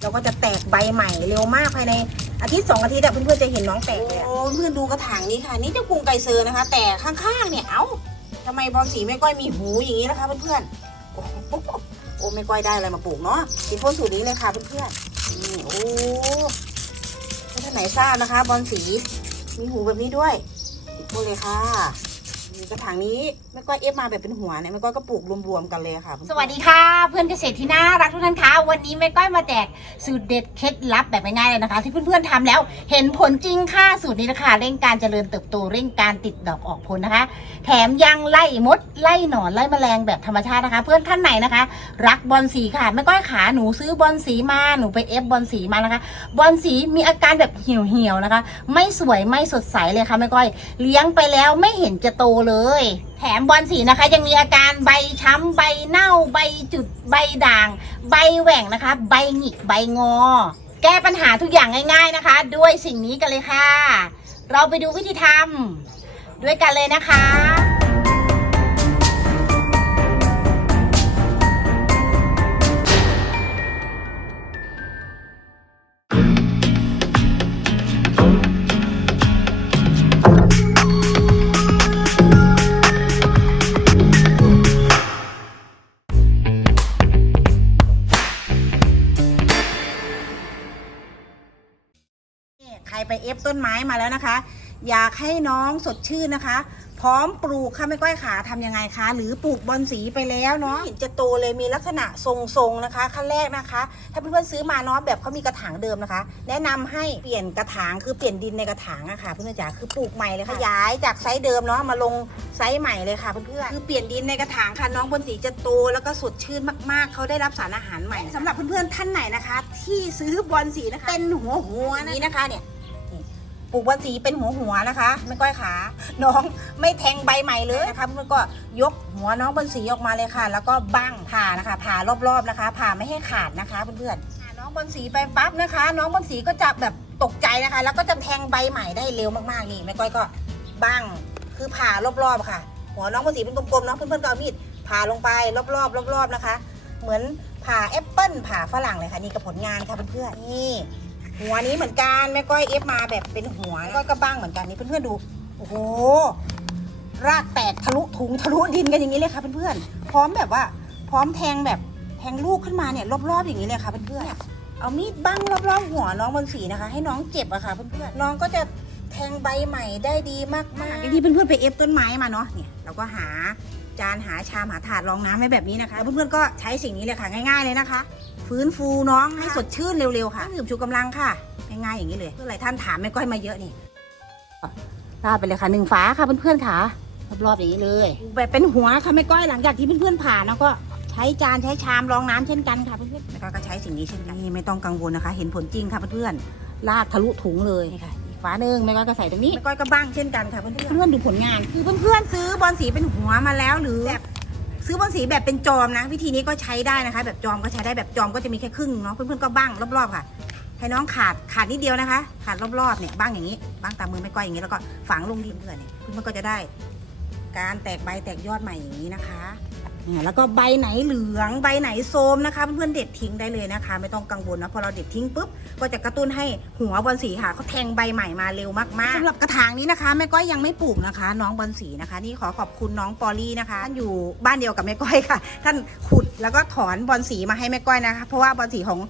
เราก็จะแตกใบใหม่เร็วมากภายในอาทิตย์สองอาทิตย์อะเพื่อนๆจะเห็นน้องแตกเลยอะโอ้เพื่อนดูกระถางนี้ค่ะ นี่เจ้ากรุงไก่เซอร์นะคะ แต่ข้างๆเนี่ยเอ้าทำไมบอลสีไม่ก้อยมีหูอย่างนี้นะคะเพื่อนๆโอ้โหโอ้ไม่ก้อยได้อะไรมาปลูกเนาะติดพ่นสูตรนี้เลยค่ะเพื่อนๆนี่โอ้ถ้าท่านไหนทราบนะคะ บอลสีมีหูแบบนี้ด้วยติดพ่นเลยค่ะ กระถางนี้แม่ก้อยเอฟมาแบบเป็นหัวเนี่ยแม่ก้อยก็ปลูกรวมๆกันเลยค่ะ สวัสดีค่ะ เพื่อนเกษตรที่น่ารักทุกท่านคะวันนี้แม่ก้อยมาแจกสูตรเด็ดเคล็ดลับแบบง่ายๆเลยนะคะ ที่เพื่อนๆทำแล้ว เห็นผลจริงค่ะสูตรนี้นะคะเร่งการเจริญเติบโตเร่งการติดดอกออกผลนะคะ แถมยังไล่มดไล่หนอนไล่แมลงแบบธรรมชาตินะคะ เพื่อนท่านไหนนะคะ รักบอลสีค่ะแม่ก้อยขาหนูซื้อบอลสีมาหนูไปเอฟบอลสีมานะคะบอลสีมีอาการแบบเหี่ยวๆนะคะ ไม่สวยไม่สดใสเลยค่ะแม่ก้อย เลี้ยงไปแล้วไม่เห็นจะโตเลยแถมบอลสีนะคะ ยังมีอาการใบช้ำใบเน่าใบจุดใบด่าง ใบแหว่งนะคะ ใบหงิกใบงอ แก้ปัญหาทุกอย่างง่าย ๆนะคะ ด้วยสิ่งนี้กันเลยค่ะ เราไปดูวิธีทำด้วยกันเลยนะคะ ไปเอฟต้นไม้มาแล้วนะคะ อยากให้น้องสดชื่นนะคะ พร้อมปลูกค่ะไม่ก้อยขาทำยังไงคะ หรือปลูกบอนสีไปแล้วเนาะเห็นจะโตเลยมีลักษณะทรงๆนะคะขั้นแรกนะคะ ถ้าเพื่อนๆซื้อมาเนาะแบบเขามีกระถางเดิมนะคะ แนะนำให้เปลี่ยนกระถางคือเปลี่ยนดินในกระถางอะค่ะเพื่อนๆจ๋าคือปลูกใหม่เลยค่ะย้ายจากไซส์เดิมเนาะมาลงไซส์ใหม่เลยค่ะเพื่อนๆคือเปลี่ยนดินในกระถางค่ะน้องบอนสีจะโตแล้วก็สดชื่นมากๆเขาได้รับสารอาหารใหม่สำหรับเพื่อนๆท่านไหนนะคะ ที่ซื้อบอนสีนะคะเป็นหัวหัวๆนี้นะคะเนี่ย ปลูกบอนสีเป็นหัวหัวนะคะ ไม่ก้อยขา น้องไม่แทงใบใหม่เลยนะคะมันก็ยกหัวน้องบอนสีออกมาเลยค่ะ แล้วก็บั้งผ่านะคะผ่ารอบๆนะคะ ผ่าไม่ให้ขาดนะคะเพื่อนๆน้องบอนสีไปปั๊บนะคะ น้องบอนสีก็จะแบบตกใจนะคะ แล้วก็จะแทงใบใหม่ได้เร็วมากๆนี่แม่ก้อยก็บั้งคือผ่ารอบๆค่ะ หัวน้องบอนสีเป็นกลมๆเนาะเพื่อนๆก็เอามีดผ่าลงไปรอบๆรอบๆนะคะ เหมือนผ่าแอปเปิ้ลผ่าฝรั่งเลยค่ะนี่กับผลงานค่ะเพื่อนๆนี่ หัวนี้เหมือนกันแม่ก้อยเอฟมาแบบเป็นหัวก้อยก็บ้างเหมือนกันนี่เพื่อนๆดู โอ้โห รากแตกทะลุถุงทะลุดินกันอย่างนี้เลยค่ะเพื่อนๆ พร้อมแบบว่า พร้อมแทงแบบแทงลูกขึ้นมาเนี่ยรอบๆอย่างนี้เลยค่ะเพื่อนๆ เอามีดบ้างรอบๆหัวน้องบนสีนะคะ ให้น้องเจ็บอะค่ะเพื่อนๆ น้องก็จะแทงใบใหม่ได้ดีมากๆที่เพื่อนๆไปเอฟต้นไม้มาเนาะเนี่ยเราก็หาจานหาชามหาถาดรองน้ำไว้แบบนี้นะคะเพื่อนๆก็ใช้สิ่งนี้เลยค่ะง่าย ๆเลยนะคะ ฟื้นฟูน้องให้สดชื่นเร็วๆค่ะดื่มชูกำลังค่ะง่ายๆอย่างนี้เลยเพื่อหลายท่านถามไม่ก้อยมาเยอะนี่ราดไปเลยค่ะหนึ่งฝาค่ะเพื่อนๆค่ะรอบๆอย่างนี้เลยแบบเป็นหัวค่ะไม่ก้อยหลังจากที่เพื่อนๆผ่านแล้วก็ใช้จานใช้ชามรองน้ำเช่นกันค่ะเพื่อนๆแล้วก็ใช้สิ่งนี้เช่นกันนี่ไม่ต้องกังวลนะคะ เห็นผลจริงค่ะเพื่อนๆลากทะลุถุงเลยนี่ค่ะอีกฝาหนึ่งไม่ก้อยก็ใส่ตรงนี้ไม่ก้อยก็บ้างเช่นกันค่ะเพื่อนๆเพื่อนๆดูผลงาน คือเพื่อนๆซื้อบอลสีเป็นหัวมาแล้วหรือแบบ ซื้อบนสีแบบเป็นจอมนะ วิธีนี้ก็ใช้ได้นะคะ แบบจอมก็ใช้ได้แบบจอมก็จะมีแค่ครึ่งเนาะเพื่อนๆก็บ้างรอบๆค่ะให้น้องขาดขาดนิดเดียวนะคะ ขาดรอบๆเนี่ยบ้างอย่างนี้บ้างตามมือไม่ก้อยอย่างนี้แล้วก็ฝังลงดินเพื่อนเนี่ยเพื่อนๆก็จะได้ การแตกใบแตกยอดใหม่อย่างนี้นะคะ แล้วก็ใบไหนเหลืองใบไหนโทมนะคะเพื่อนๆเด็ดทิ้งได้เลยนะคะ ไม่ต้องกังวลนะพอเราเด็ดทิ้งปุ๊บก็จะกระตุ้นให้หัวบอลสีค่ะเขาแทงใบใหม่มาเร็วมากๆสำหรับกระถางนี้นะคะแม่ก้อยยังไม่ปลูกนะคะ น้องบอลสีนะคะ นี่ขอขอบคุณน้องปอลี่นะคะท่านอยู่บ้านเดียวกับแม่ก้อยค่ะ ท่านขุดแล้วก็ถอนบอลสีมาให้แม่ก้อยนะคะ เพราะว่าบอลสีของ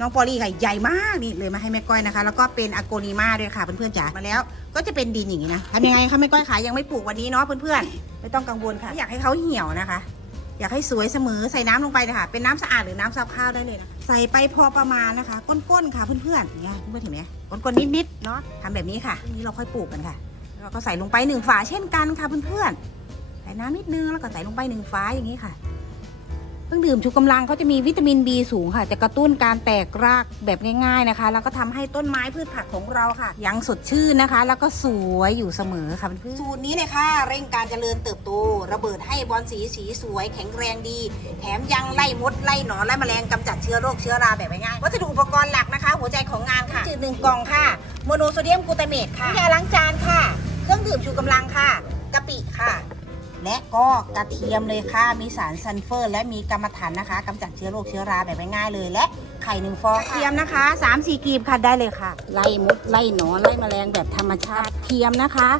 น้องปอลี่ค่ะใหญ่มากนี่เลยมาให้แม่ก้อยนะคะ แล้วก็เป็นอโกนิมาด้วยค่ะเพื่อนๆจ๋ามาแล้ว ก็จะเป็นดินอย่างนี้นะทำยังไงคะแม่ก้อยขายังไม่ปลูกวันนี้เนาะเพื่อนๆไม่ต้องกังวลค่ะ อยากให้เขาเหี่ยวนะคะ อยากให้สวยเสมอใส่น้ำลงไปนะคะเป็นน้ำสะอาดหรือน้ำซับข้าวได้เลยนะใส่ไปพอประมาณนะคะ ก้นๆค่ะเพื่อนๆเนี่ยเพื่อนๆเห็นไหมก้นๆนิดๆเนาะทำแบบนี้ค่ะนี้เราค่อยปลูกกันค่ะแล้วเราก็ใส่ลงไปหนึ่งฝาเช่นกันค่ะเพื่อนๆใส่น้ำนิดนึงแล้วก็ใส่ลงไปหนึ่งฝาอย่างนี้ค่ะ เครื่องดื่มชูกำลังเขาจะมีวิตามิน B สูงค่ะ จะกระตุ้นการแตกรากแบบง่ายๆนะคะ แล้วก็ทำให้ต้นไม้พืชผักของเราค่ะ ยังสดชื่นนะคะ แล้วก็สวยอยู่เสมอค่ะเพื่อนสูตรนี้เลยค่ะ เร่งการเจริญเติบโต ระเบิดให้บอลสีสีสวยแข็งแรงดี แถมยังไล่มดไล่หนอนไล่แมลงกำจัดเชื้อโรคเชื้อราแบบง่ายๆวัสดุอุปกรณ์หลักนะคะ หัวใจของงานค่ะจืดหนึ่งกล่องค่ะโมโนโซเดียมกลูตาเมตค่ะยาล้างจานค่ะ เครื่องดื่มชูกำลังค่ะกะปิค่ะ และก็กระเทียมเลยค่ะ มีสารซัลเฟอร์ และมีกรรมฐานนะคะกำจัดเชื้อโรคเชื้อราแบบง่ายๆเลย และไข่หนึ่งฟองเทียมนะคะ3ามสี่กีบค่ะได้เลยค่ะ ไล่มดไล่หนอนไล่แมลงแบบธรรมชาติเทียมนะคะ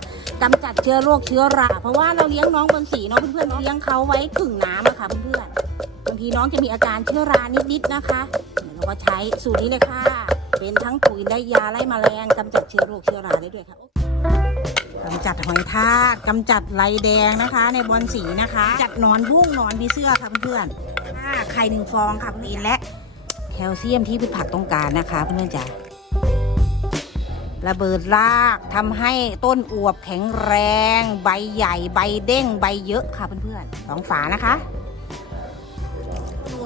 กำจัดเชื้อโรคเชื้อรา เพราะว่าเราเลี้ยงน้องบนสีเนาะเพื่อนๆเลี้ยงเขาไว้ขึงน้ำอะค่ะเพื่อนๆบางทีน้องจะมีอาการเชื้อรานิดๆนะคะเราก็ใช้สูตรนี้เลยค่ะ เป็นทั้งปุ๋ยและยาไล่แมลงกำจัดเชื้อโรคเชื้อราได้ด้วยค่ะ กำจัดหอยทากกำจัดไรแดงนะคะ ในบอลสีนะคะ จัดนอนบุ้งนอนผีเสื้อค่ะเพื่อนๆค่ะไข่หนึ่งฟองค่ะเพื่อนและแคลเซียมที่พืชผักต้องการนะคะ เพื่อนๆจ๋าระเบิดรากทำให้ต้นอวบแข็งแรง ใบใหญ่ใบเด้งใบเยอะค่ะเพื่อนๆสองฝานะคะ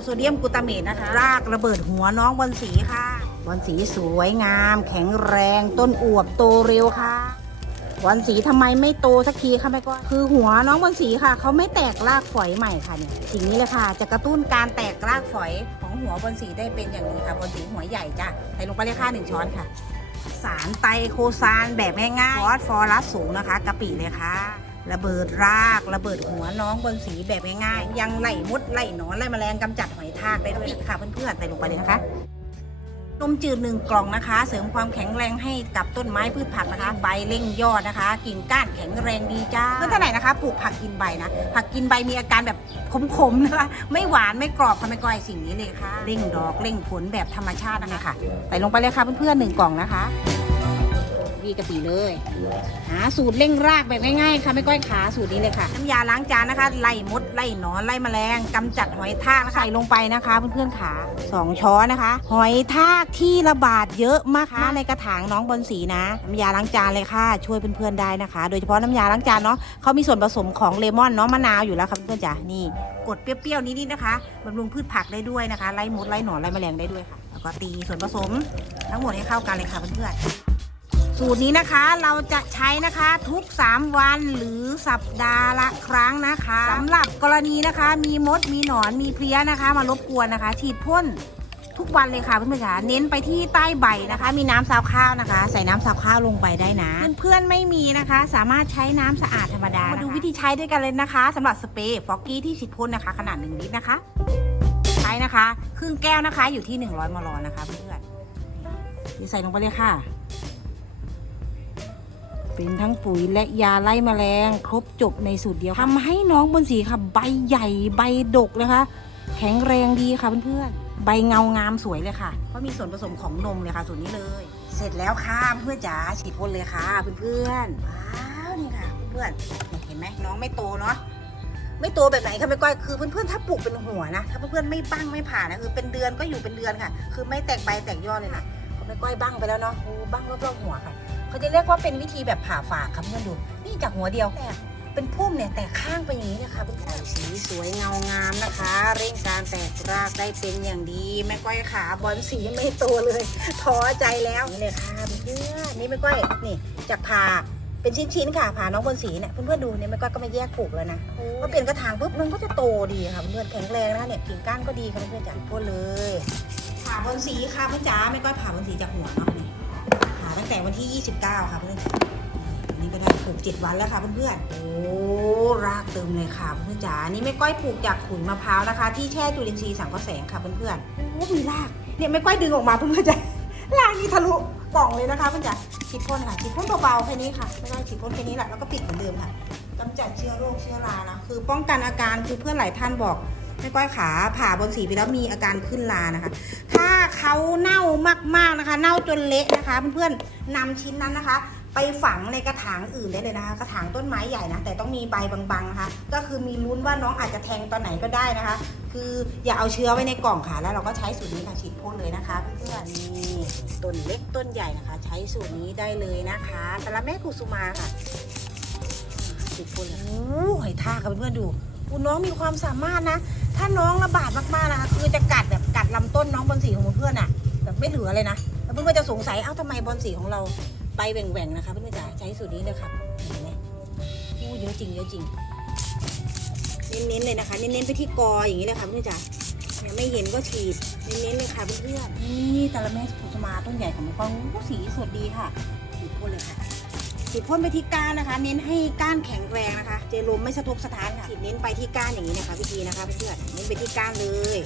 โซเดียมกูตาเมตนะคะ รากระเบิดหัวน้องบอลสีค่ะ บอลสีสวยงาม แข็งแรงต้นอวบโตเร็วค่ะ บอลสีทำไมไม่โตสักทีคะแม่ก้อยคือหัวน้องบอลสีค่ะเขาไม่แตกรากฝอยใหม่ค่ะเนี่ยสิ่งนี้เลยค่ะ จะกระตุ้นการแตกรากฝอยของหัวบอลสีได้เป็นอย่างดีค่ะบอลสีหัวใหญ่จ้ะใส่ลงไปเลยค่ะหนึ่งช้อนค่ะ สารไตรโคซานแบบง่ายๆฟอสฟอรัสสูงนะคะกะปิเลยค่ะระเบิดรากระเบิดหัวน้องบนสีแบบง่ายๆ ยังไล่มดไล่หนอนไล่แมลงกำจัดหอยทากได้ด้วยค่ะเพื่อนๆใส่ลงไปเลยนะคะ นมจืดหนึ่งกล่องนะคะ เสริมความแข็งแรงให้กับต้นไม้พืชผักนะคะ ใบเร่งยอดนะคะ กิ่งก้านแข็งแรงดีจ้าเพื่อนท่านไหนนะคะปลูกผักกินใบนะ ผักกินใบมีอาการแบบขมๆนะคะ ไม่หวานไม่กรอบค่ะไม่ก้อยสิ่งนี้เลยค่ะ เร่งดอกเร่งผลแบบธรรมชาตินะคะ ใส่ลงไปเลยค่ะเพื่อนๆหนึ่งกล่องนะคะ วีกะปิเลยหาสูตรเร่งรากแบบง่ายๆค่ะไม่ก้อยขาสูตรนี้เลยค่ะน้ำยาล้างจานนะคะ ไล่มดไล่หนอนไล่แมลงกำจัดหอยทากนะคะใส่ลงไปนะคะเพื่อนๆขาสองช้อนนะคะ หอยทากที่ระบาดเยอะมากค่ะในกระถางน้องบอลสีนะน้ำยาล้างจานเลยค่ะ ช่วยเพื่อนๆได้นะคะ โดยเฉพาะน้ำยาล้างจานเนาะเขามีส่วนผสมของเลมอนเนาะมะนาวอยู่แล้วค่ะเพื่อนๆจ๋านี่กดเปรี้ยวๆนิดๆนะคะบำรุงพืชผักได้ด้วยนะคะไล่มดไล่หนอนไล่แมลงได้ด้วยค่ะ แล้วก็ตีส่วนผสมทั้งหมดให้เข้ากันเลยค่ะเพื่อนๆ สูตรนี้นะคะเราจะใช้นะคะทุก 3 วันหรือสัปดาห์ละครั้งนะคะสำหรับกรณีนะคะมีมดมีหนอนมีเพลี้ยนะคะ มารบกวนนะคะ ฉีดพ่นทุกวันเลยค่ะเพื่อนๆค่ะเน้นไปที่ใต้ใบนะคะ มีน้ำซาวข้าวนะคะ ใส่น้ำซาวข้าวลงไปได้นะ เพื่อนๆไม่มีนะคะ สามารถใช้น้ำสะอาดธรรมดามาดูวิธีใช้ด้วยกันเลยนะคะสำหรับสเปรย์ฟอกกี้ที่ฉีดพ่นนะคะ ขนาด1ลิตรนะคะ ใช้นะคะ ครึ่งแก้วนะคะอยู่ที่ 100มลนะคะเพื่อนๆใส่ลงไปเลยค่ะ เป็นทั้งปุ๋ยและยาไล่แมลง ครบจบในสูตรเดียวทำให้น้องบนสีค่ะ ใบใหญ่ใบดกนะคะแข็งแรงดีค่ะเพื่อนๆใบเงางามสวยเลยค่ะ เพราะมีส่วนผสมของนมเลยค่ะสูตรนี้เลย เสร็จแล้วค่ะเพื่อนจ๋าฉีดพ่นเลยค่ะเพื่อนๆว้าวนี่ค่ะเพื่อนๆเห็นไหมน้องไม่โตเนาะไม่โตแบบไหนคะไม่ก้อยคือเพื่อนๆถ้าปลูกเป็นหัวนะถ้าเพื่อนๆไม่บ้างไม่ผ่านะคือเป็นเดือนก็อยู่เป็นเดือนค่ะ คือไม่แตกใบแตกยอดเลยค่ะก็ไม่ก้อยบ้างไปแล้วเนาะโอ้บ้างรอบๆหัวค่ะ เขาจะเรียกว่าเป็นวิธีแบบผ่าฝากครับเพื่อนดู นี่จากหัวเดียวแต่เป็นพุ่มเนี่ยแต่ข้างไปอย่างนี้นะคะเป็นสีสวยเงางามนะคะ เร่งการแตกรากได้เป็นอย่างดีแม่ก้อยขาบอลสีไม่โตเลยท้อใจแล้วนี่เลยค่ะเพื่อนนี่แม่ก้อยนี่จากผ่าเป็นชิ้นๆค่ะผ่าน้องบอลสีเนี่ยเพื่อนๆดูเนี่ยแม่ก้อยก็มาแยกปลูกแล้วนะพอเปลี่ยนกระถางปุ๊บมันก็จะโตดีค่ะเพื่อนๆแข็งแรงนะคะเนี่ยกิ่งก้านก็ดีค่ะเพื่อนๆจากพ่นเลยผ่าบอลสีค่ะเพื่อนจ๋าแม่ก้อยผ่าบอลสีจากหัวเนาะนี่ ตั้งแต่วันที่ 29 ค่ะเพื่อนอันนี้ก็ได้ปลูก7วันแล้วค่ะเพื่อนๆ โอ้รากเติมเลยค่ะเพื่อนจ๋าอันนี้ไม่ก้อยปลูกจากขุยมะพร้าวนะคะ ที่แช่จุลินทรีย์สังเคราะห์แสงค่ะเพื่อนๆ โอ้มีราก เนี่ยไม่ก้อยดึงออกมาเพื่อนๆจ๋ารากนี่ทะลุกล่องเลยนะคะเพื่อนจ๋าฉีดพ่นค่ะฉีดพ่นเบาๆแค่นี้ค่ะ ไม่ก้อยฉีดพ่นแค่นี้แหละ แล้วก็ปิดเหมือนเดิมค่ะกำจัดเชื้อโรคเชื้อรานะ คือป้องกันอาการคือเพื่อนหลายท่านบอก ม่ก้อยขาผ่าบนสีไปแล้วมีอาการขึ้นรานะคะ ถ้าเขาเน่ามากๆนะคะ เน่าจนเละนะคะ เพื่อนๆนำชิ้นนั้นนะคะ ไปฝังในกระถางอื่นได้เลยนะคะ กระถางต้นไม้ใหญ่นะแต่ต้องมีใบบางๆนะคะ ก็คือมีลุ้นว่าน้องอาจจะแทงตอนไหนก็ได้นะคะ คืออย่าเอาเชื้อไว้ในกล่องค่ะแล้วเราก็ใช้สูตรนี้ค่ะฉีดพ่นเลยนะคะเพื่อนๆนี่ต้นเล็กต้นใหญ่นะคะ ใช้สูตรนี้ได้เลยนะคะแต่ละแม่กุสุมาค่ะฉีดพ่นเลยโอ้หอยทากค่ะเพื่อนๆดู คุณน้องมีความสามารถนะ ถ้าน้องระบาดมากๆนะคะคือจะกัดแบบกัดลำต้นน้องบอลสีของเพื่อนๆอะแบบไม่เหลือเลยนะแล้วเพื่อนๆจะสงสัยเอ้าทำไมบอลสีของเราใบแหว่งๆนะคะเพื่อนๆจ๋าใช้สูตรนี้เลยครับเห็นไหมโอ้เยอะจริงเยอะจริงเน้นๆเลยนะคะเน้นๆไปที่กออย่างนี้เลยค่ะเพื่อนๆจ๋าเนี่ยไม่เห็นก็ฉีดเน้นๆเลยค่ะเพื่อนๆนี่แต่ละแม่กุสมาต้นใหญ่ของแม่กองโอ้สีสดดีค่ะฉีดพ่นเลยค่ะ ฉีดพ่นไปที่ก้านนะคะ เน้นให้ก้านแข็งแรงนะคะ เจลมไม่สะทกสะท้านค่ะฉีดเน้นไปที่ก้านอย่างนี้นะคะวิธีนะคะเพื่อนเน้นไปที่ก้านเลย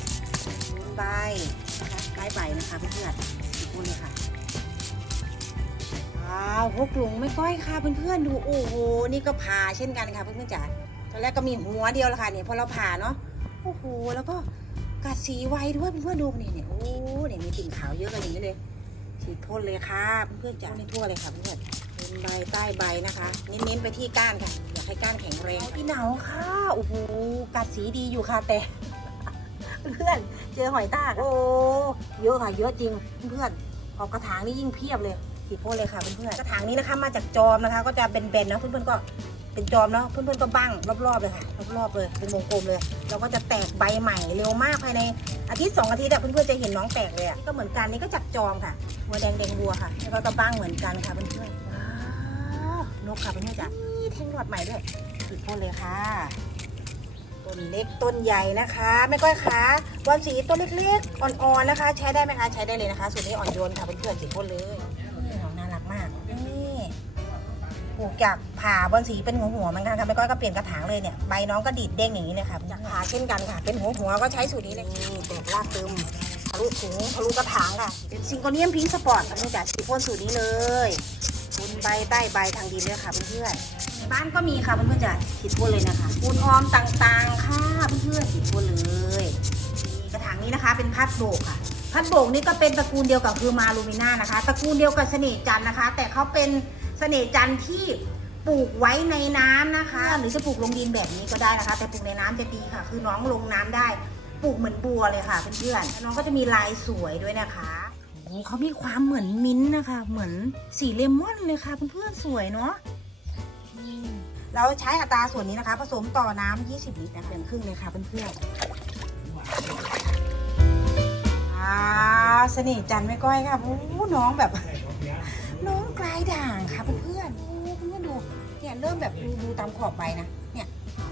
ใบนะคะใบายใบนะคะเพื่อนๆดูพูดเลยค่ะว้าวพวกหลงไม่ก้อยค่ะเพื่อนๆดูโอ้โหนี่ก็ผ่าเช่นกันค่ะเพื่อนๆจ๋าตอนแรกก็มีหัวเดียวแล้วค่ะเนี่ยพอเราผ่าเนาะโอ้โหแล้วก็กัดสีไวด้วยเพื่อนๆดูนี่เนี่ยโอ้เนี่ยมีติ่งขาวเยอะกันอย่างนี้เลยฉีดพ่นเลยค่ะเพื่อนๆจ๋าในทั่วเลยค่ะเพื่อน ใบใต้ใบนะคะ เน้นๆไปที่ก้านค่ะ อยากให้ก้านแข็งแรงพี่เหนาค่ะโอ้โหกัดสีดีอยู่ค่ะแต่ เพื่อนเจอหอยตากโอ้เยอะค่ะเยอะจริงเพื่อนพอกระถางนี่ยิ่งเพียบเลยสีโพดเลยค่ะเพื่อนๆกระถางนี้นะคะมาจากจอมนะคะ ก็จะเป็นแบนๆเนาะเพื่อนๆก็เป็นจอมเนาะเพื่อนๆก็บั้งรอบๆเลยค่ะรอบๆเลยเป็นวงกลมเลยแล้วก็จะแตกใบใหม่เร็วมากภายในอาทิตย์สองอาทิตย์อะเพื่อนๆจะเห็นน้องแตกเลยอะนี่ก็เหมือนกันนี่ก็จากจอมค่ะหัวแดงแดงบัวค่ะแล้วก็กระบั้งเหมือนกันค่ะเพื่อนๆว้าว นกค่ะเพื่อนๆจ้ะนี่แทงหลอดใหม่ด้วยสีโพดเลยค่ะ ต้นเล็กต้นใหญ่นะคะแม่ก้อยขาบอลสีต้นเล็กๆอ่อนๆนะคะ ใช้ได้ไหมคะใช้ได้เลยนะคะสูตรนี้อ่อนโยนค่ะเพื่อนๆสีพ่นเลยนี่น้องน่ารักมากนี่ปลูกจากผ่าบอลสีเป็นหัวหัวเหมือนกันค่ะแม่ก้อยก็เปลี่ยนกระถางเลยเนี่ยใบน้องก็ดีดเด้งอย่างนี้เลยค่ะจากผ่าเช่นกันค่ะ เป็นหัวหัวก็ใช้สูตรนี้เลยนี่แตกรากตึมทะลุถุงทะลุกระถางค่ะเป็นซิงโกเนียมพิงค์สปอร์ตอันนี้จากสีพ่นสูตรนี้เลย ใบใต้ใบทางดินเลยค่ะเพื่อนๆบ้านก็มีค่ะเพื่อนๆจะฉีดพ่นเลยนะคะปูนออมต่างๆค่ะเพื่อนๆฉีดพ่นเลยมีกระถางนี้นะคะ เป็นพัดโบกค่ะ พัดโบกนี่ก็เป็นตระกูลเดียวกับคือมาลูมิน่านะคะตระกูลเดียวกับเสน่ห์จันนะคะ แต่เขาเป็นเสน่ห์จันที่ปลูกไว้ในน้ำนะคะ หรือจะปลูกลงดินแบบนี้ก็ได้นะคะ แต่ปลูกในน้ำจะดีค่ะ คือน้องลงน้ำได้ปลูกเหมือนบัวเลยค่ะเพื่อนๆน้องก็จะมีลายสวยด้วยนะคะ เขามีความเหมือนมิ้นท์นะคะ เหมือนสีเลมอนเลยค่ะเพื่อนๆสวยเนาะเราใช้อัตราส่วนนี้นะคะ ผสมต่อน้ำ20 ลิตรนะคะเป็นครึ่งเลยค่ะเพื่อนๆอ่าเสน่ห์จันไม่ก้อยค่ะโอ้น้องแบบ น้องกลายด่างค่ะเพื่อนๆโอ้เพื่อนๆดูเนี่ยเริ่มแบบดูดูตามขอบใบนะเนี่ย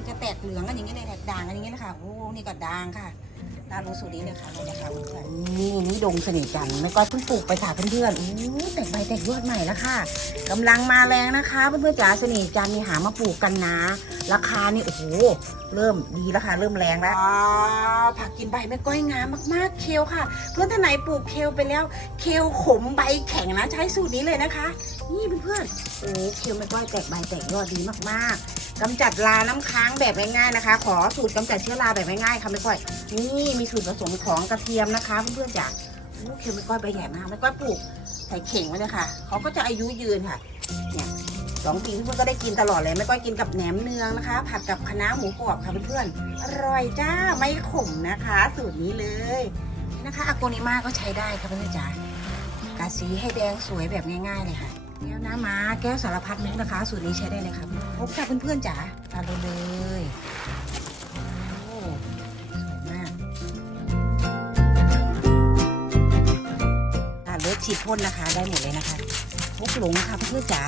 จะแตกเหลืองกันอย่างเงี้ยเลยแตกด่างกันอย่างเงี้ยเลยค่ะโอ้นี่ก็ด่างค่ะ ตามลงสูตรนี้เลยค่ะนี่นะคะเพื่อนนี่นี่ดงเสน่ห์จันทร์ไม่ก้อยเพิ่งปลูกไปค่ะเพื่อนๆอู้แตกใบแตกยอดใหม่แล้วค่ะกำลังมาแรงนะคะเพื่อนๆจ๋าเสน่ห์จันนี่หามาปลูกกันนะ ราคานี่โอ้โหเริ่มดีแล้วค่ะเริ่มแรงแล้วผักกินใบแม่ก้อยงามมากๆ เคลค่ะ เพื่อนท่านไหนปลูกเคลไปแล้ว เคลขมใบแข็งนะใช้สูตรนี้เลยนะคะ นี่เพื่อนๆโอ้เคลแม่ก้อยแตกใบแตกยอดดีมากๆกำจัดราน้ำค้างแบบง่ายๆนะคะ ขอสูตรกำจัดเชื้อราแบบง่ายๆค่ะแม่ก้อย นี่มีส่วนผสมของกระเทียมนะคะเพื่อนๆจ๋าโอ้เคลแม่ก้อยใบใหญ่มากแม่ก้อยปลูกใส่เข่งไว้เลยค่ะเขาก็จะอายุยืนค่ะเนี่ย สองปีเพื่อนก็ได้กินตลอดเลยไม่ก้อยกินกับแหนมเนืองนะคะ ผัดกับคะน้าหมูกรอบค่ะเพื่อนๆอร่อยจ้าไม่ขมนะคะ สูตรนี้เลยนะคะอากนิมาก็ใช้ได้ค่ะเพื่อนจ๋ากาสีให้แดงสวยแบบง่ายๆเลยค่ะแก้วน้ำม้าแก้วสารพัดนึกนะคะ สูตรนี้ใช้ได้เลยค่ะพบค่ะเพื่อนๆจ๋าทานเลยเลยโอ้สวยมากาเลิศฉีดพ่นนะคะได้หมดเลยนะคะพกหลงค่ะเพื่อนจ๋า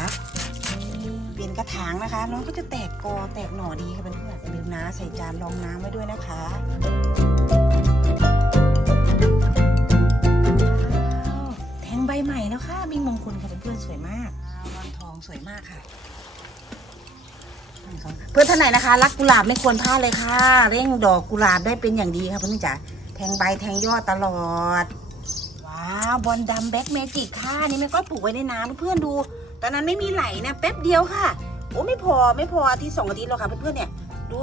เปลี่ยนกระถางนะคะ น้องก็จะแตกกอแตกหน่อดีค่ะเพื่อนๆอย่าลืมนะใส่จานรองน้ำไว้ด้วยนะคะแทงใบใหม่แล้วค่ะมีมงคลค่ะเพื่อนๆสวยมากวันทองสวยมากค่ะเพื่อนท่านไหนนะคะ รักกุหลาบไม่ควรพลาดเลยค่ะ เร่งดอกกุหลาบได้เป็นอย่างดีค่ะเพื่อนจ๋าแทงใบแทงยอดตลอด ว้าวบอลดำแบ็กเมจิกค่ะนี่แม่ก็ปลูกไว้ในน้ำเพื่อนดู ตอนนั้นไม่มีไหลนะแป๊บเดียวค่ะ โอ้ไม่พอไม่พออาทิตย์สองอาทิตย์หรอกค่ะเพื่อนๆเนี่ยดู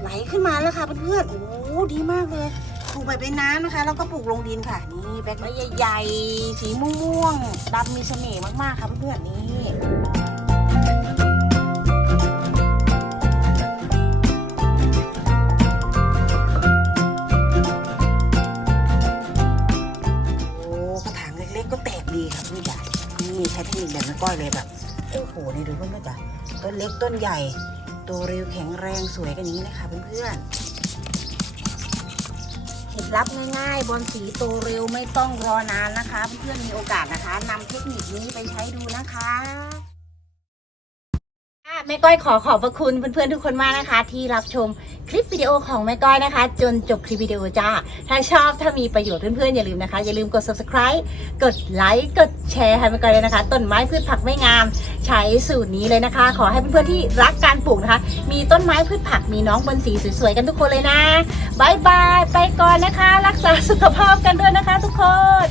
ไหลขึ้นมาแล้วค่ะเพื่อนๆโอ้ดีมากเลยปลูกไปเป็นน้ำนะคะ แล้วก็ปลูกลงดินค่ะนี่แบ็คใบใหญ่ๆสีม่วงๆดำมีเสน่ห์มากๆค่ะเพื่อนๆนี่ เล็กต้นใหญ่ ตัวเร็วแข็งแรงสวยกันอย่างนี้เลยค่ะเพื่อนๆเคล็ดลับง่ายๆบอลสีโตเร็วไม่ต้องรอนานนะคะ เพื่อนๆมีโอกาสนะคะนำเทคนิคนี้ไปใช้ดูนะคะ แม่ก้อยขอขอบพระคุณเพื่อนๆทุกคนมากนะคะ ที่รับชมคลิปวิดีโอของแม่ก้อยนะคะ จนจบคลิปวิดีโอจ้า ถ้าชอบถ้ามีประโยชน์เพื่อนๆอย่าลืมนะคะ อย่าลืมกด subscribe กดไลค์กดแชร์ให้แม่ก้อยเลยนะคะ ต้นไม้พืชผักไม่งาม ใช้สูตรนี้เลยนะคะ ขอให้เพื่อนๆที่รักการปลูกนะคะ มีต้นไม้พืชผักมีน้องบนสีสวยๆกันทุกคนเลยนะบายบายไปก่อนนะคะ รักษาสุขภาพกันด้วยนะคะ ทุกคน